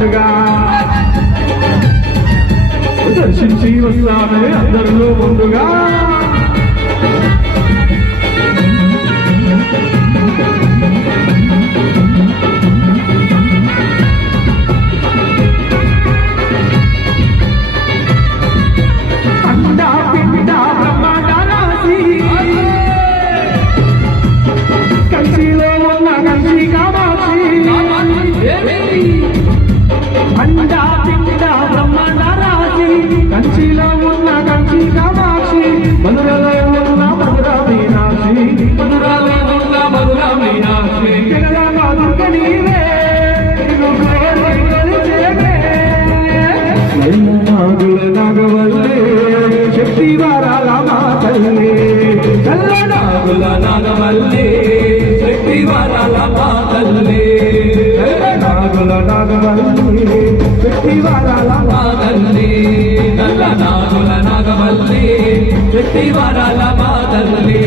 పండుగ దర్శించి వస్తామే అందరిలో ముందుగా అండా పిండ బ్రహ్మాండ రాశి కంచిలో ఉన్న కంచి కామాక్షి మధురలో ఉన్న మధుర మీనాక్షి మధురలో ఉన్న మధుర మీనాక్షి జగదాంబ నీవే నాగుల నాగవల్లే శక్తి వారాల మా తల్లి చల్ల నాగుల నాగవల్లే శక్తి వారాల మా తల్లి నాగుల నాగవల్లి శక్తి వారాల మా తల్లి నల్ల నాగుల నాగవల్లి శక్తి వారాల మా తల్లి